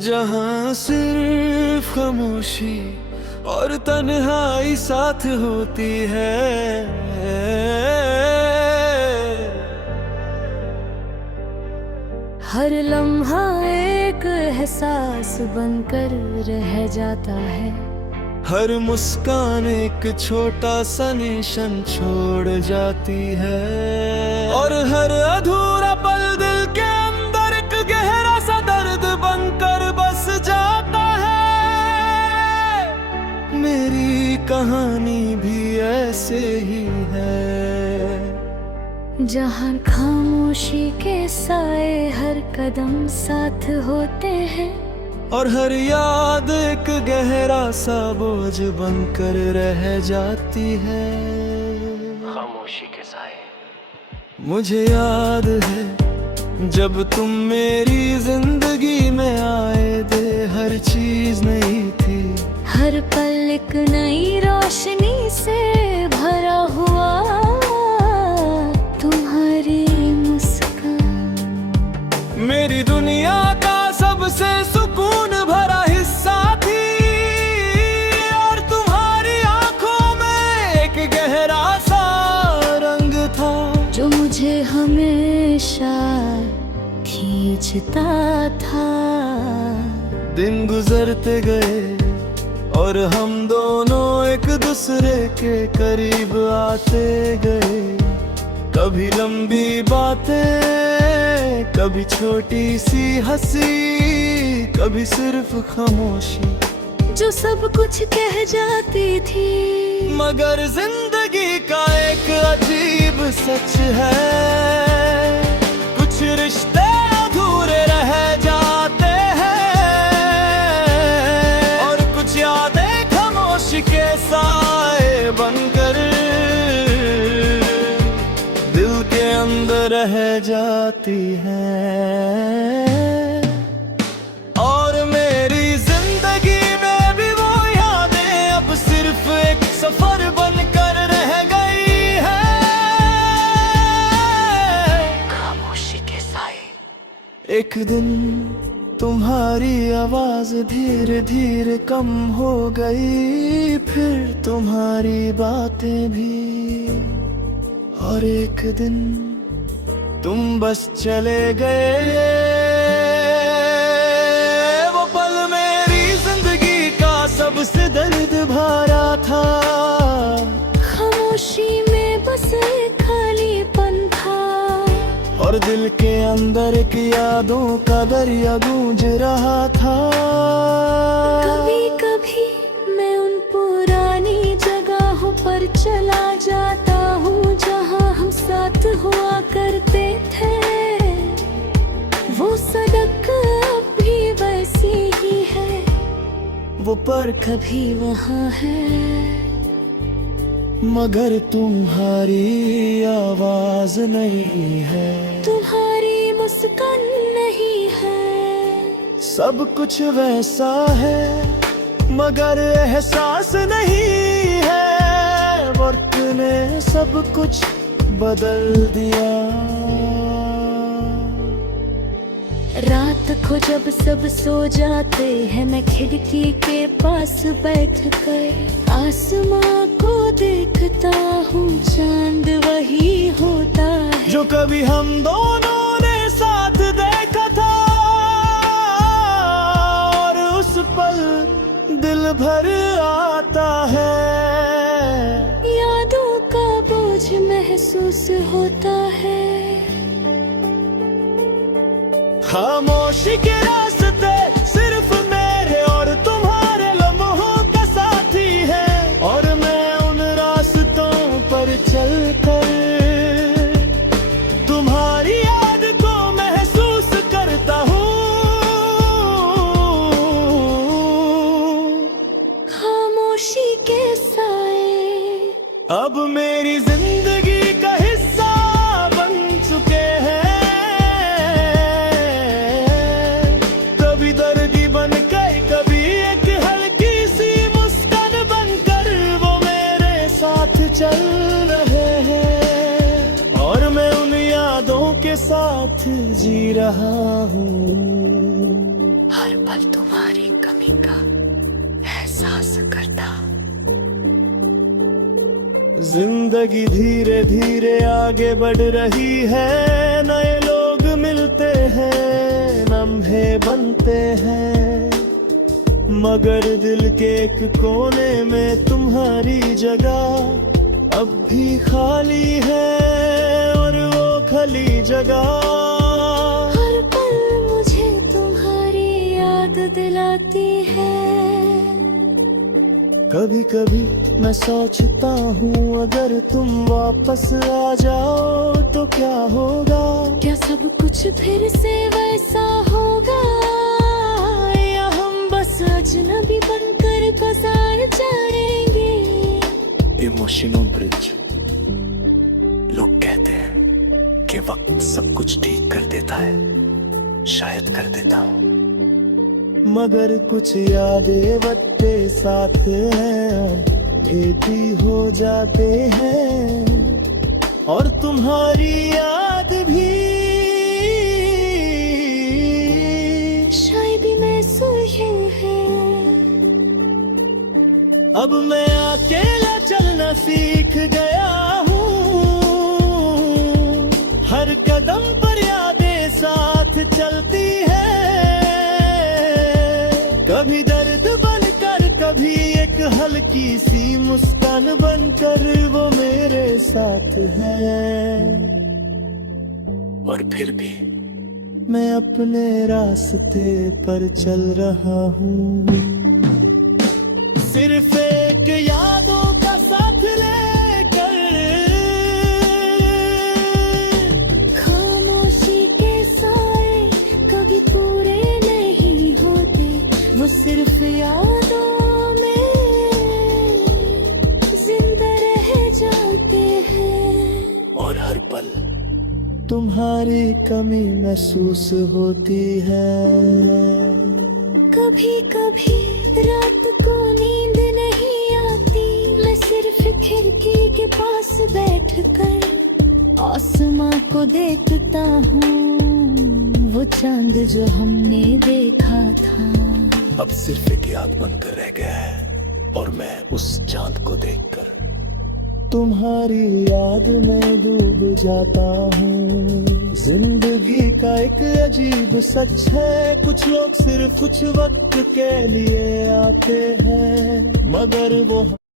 जहाँ सिर्फ खामोशी और तन्हाई साथ होती है। हर लम्हा एक एहसास बनकर रह जाता है। हर मुस्कान एक छोटा सा निशान छोड़ जाती है। और हर अधूरा पल दिल के अंदर एक गहरा सा दर्द बनकर बस जाता है। मेरी कहानी भी ऐसे ही है, जहाँ खामोशी के साए हर कदम साथ होते हैं। और हर याद एक गहरा सा बोझ बनकर रह जाती है। खामोशी के साए। मुझे याद है जब तुम मेरी जिंदगी में आए थे, हर चीज नई थी। हर पल एक नई रोशनी से भरा हुआ। तुम्हारी मुस्कान मेरी दुनिया का सबसे सुकून भरा हिस्सा थी। और तुम्हारी आंखों में एक गहरा सा रंग था, जो मुझे हमेशा खींचता था। दिन गुजरते गए और हम दोनों एक दूसरे के करीब आते गए। कभी लंबी बातें, कभी छोटी सी हंसी, कभी सिर्फ खामोशी जो सब कुछ कह जाती थी। मगर जिंदगी का एक अजीब सच है, कुछ रिश्ते अधूरे रह जाते हैं। और कुछ यादें खामोशी के साए बनकर दिल के अंदर रह जाती हैं। और मेरी जिंदगी में भी वो यादें अब सिर्फ एक सफर बनकर रह गई है। खामोशी के साए। एक दिन तुम्हारी आवाज धीरे धीरे कम हो गई, फिर तुम्हारी बातें भी। और एक दिन तुम बस चले गए। वो पल मेरी जिंदगी का सबसे दर्द भरा था। खामोशी में बस एक खालीपन था। और दिल के अंदर एक यादों का दरिया गूंज रहा था। कभी कभी मैं उन पुरानी जगहों पर चला जाता हूँ, जहाँ हम साथ हुआ करते थे। वो सड़क अब भी वैसी ही है, वो पर कभी वहाँ है। मगर तुम्हारी आवाज नहीं है, तुम्हारी मुस्कान नहीं है। सब कुछ वैसा है मगर एहसास नहीं है। वक्त ने सब कुछ बदल दिया। रात को जब सब सो जाते हैं, मैं खिड़की के पास बैठ कर आसमां को देखता हूँ। चांद वही होता है जो कभी हम दोनों ने साथ देखा था। और उस पल दिल भर आता है। यादों का बोझ महसूस होता है। खामोशी के रास्ते सिर्फ मेरे और तुम्हारे लम्हों का साथी है। और मैं उन रास्तों पर चलकर तुम्हारी याद को महसूस करता हूँ। खामोशी के साए अब मेरी जिंदगी का हिस्सा बन चुके हैं। कभी दर्दी बनकर, कभी एक हल्की सी मुस्कान बनकर वो मेरे साथ चल रहे हैं। और मैं उन यादों के साथ जी रहा हूँ। हर पल तुम्हारी कमी का एहसास करता। जिंदगी धीरे धीरे आगे बढ़ रही है, नए लोग मिलते हैं, लम्हे बनते हैं, मगर दिल के एक कोने में तुम्हारी जगह अब भी खाली है, और वो खाली जगह हर पल मुझे तुम्हारी याद दिलाती है। कभी कभी मैं सोचता हूँ अगर तुम वापस आ जाओ तो क्या होगा। क्या सब कुछ फिर से वैसा होगा, या हम बस अजनबी बनकर गुजार जाएंगे। Emotional bridge. लोग कहते हैं कि वक्त सब कुछ ठीक कर देता है, शायद कर देता हूँ, मगर कुछ यादें वक्त साथ हैं, भेदी हो जाते हैं, और तुम्हारी याद भी शायद मैं सुही है। अब मैं अकेला चलना सीख गया हूँ, हर कदम पर यादें साथ चलती है, कभी दर्द बनकर, कभी एक हल्की सी मुस्कान बनकर वो मेरे साथ है। और फिर भी मैं अपने रास्ते पर चल रहा हूँ, सिर्फ एक यादों का साथ लेकर। खामोशी के साए कभी पूरे नहीं होते, वो सिर्फ यादों में जिंदा रह जाते हैं। और हर पल तुम्हारी कमी महसूस होती है। कभी कभी रात को नींद नहीं आती, मैं सिर्फ खिड़की के पास बैठकर आसमां को देखता हूँ, वो चांद जो हमने देखा था अब सिर्फ एक याद बनकर रह गया है, और मैं उस चांद को देखकर तुम्हारी याद में डूब जाता हूँ। जिंदगी का एक अजीब सच है, कुछ लोग सिर्फ कुछ वक्त के लिए आते हैं, मगर वो